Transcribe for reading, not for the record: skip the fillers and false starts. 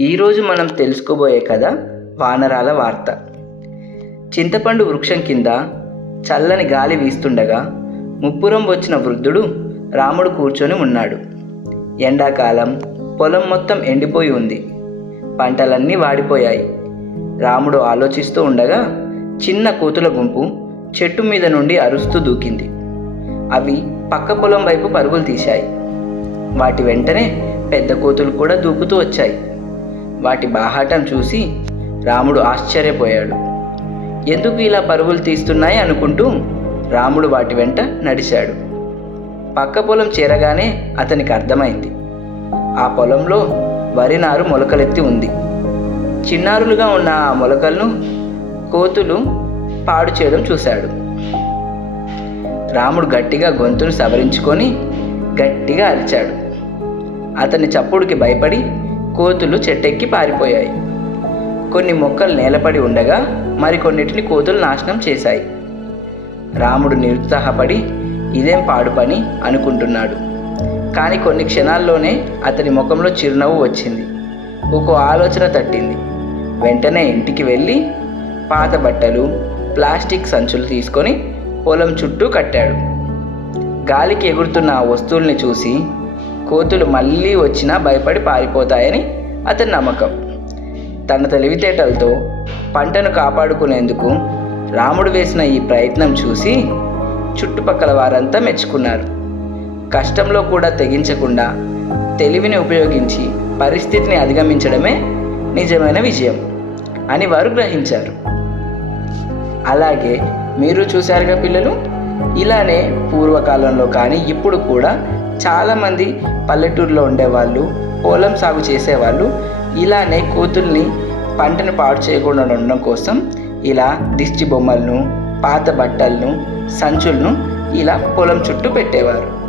ఈరోజు మనం తెలుసుకోబోయే కథ వానరాల వార్త. చింతపండు వృక్షం కింద చల్లని గాలి వీస్తుండగా ముప్పురం వచ్చిన వృద్ధుడు రాముడు కూర్చొని ఉన్నాడు. ఎండాకాలం, పొలం మొత్తం ఎండిపోయి ఉంది. పంటలన్నీ వాడిపోయాయి. రాముడు ఆలోచిస్తూ ఉండగా చిన్న కోతుల గుంపు చెట్టు మీద నుండి అరుస్తూ దూకింది. అవి పక్క పొలం వైపు పరుగులు తీశాయి. వాటి వెంటనే పెద్ద కోతులు కూడా దూకుతూ వచ్చాయి. వాటి బాహాటం చూసి రాముడు ఆశ్చర్యపోయాడు. ఎందుకు ఇలా పరుగులు తీస్తున్నాయి అనుకుంటూ రాముడు వాటి వెంట నడిచాడు. పక్క పొలం చేరగానే అతనికి అర్థమైంది. ఆ పొలంలో వరి నారు మొలకలెత్తి ఉంది. చిన్నారులుగా ఉన్న ఆ మొలకలను కోతులు పాడు చేయడం చూశాడు. రాముడు గట్టిగా గొంతును సవరించుకొని గట్టిగా అరిచాడు. అతని చప్పుడుకి భయపడి కోతులు చెట్టెక్కి పారిపోయాయి. కొన్ని మొక్కలు నేలపడి ఉండగా మరికొన్నిటిని కోతులు నాశనం చేశాయి. రాముడు నిరుత్సాహపడి ఇదేం పాడు పని అనుకుంటున్నాడు. కానీ కొన్ని క్షణాల్లోనే అతని ముఖంలో చిరునవ్వు వచ్చింది. ఒక ఆలోచన తట్టింది. వెంటనే ఇంటికి వెళ్ళి పాత బట్టలు, ప్లాస్టిక్ సంచులు తీసుకొని పొలం చుట్టూ కట్టాడు. గాలికి ఎగురుతున్న ఆ వస్తువుల్ని చూసి కోతులు మళ్ళీ వచ్చినా భయపడి పారిపోతాయని అతని నమ్మకం. తన తెలివితేటలతో పంటను కాపాడుకునేందుకు రాముడు వేసిన ఈ ప్రయత్నం చూసి చుట్టుపక్కల వారంతా మెచ్చుకున్నారు. కష్టంలో కూడా తెగించకుండా తెలివిని ఉపయోగించి పరిస్థితిని అధిగమించడమే నిజమైన విజయం అని వారు గ్రహించారు. అలాగే మీరు చూశారుగా పిల్లలు, ఇలానే పూర్వకాలంలో కానీ ఇప్పుడు కూడా చాలామంది పల్లెటూరులో ఉండేవాళ్ళు, పొలం సాగు చేసేవాళ్ళు ఇలానే కోతుల్ని పంటను పాడు చేయకుండా ఉండడం కోసం ఇలా దిష్టి బొమ్మలను, పాత బట్టలను, సంచులను ఇలా పొలం చుట్టూ పెట్టేవారు.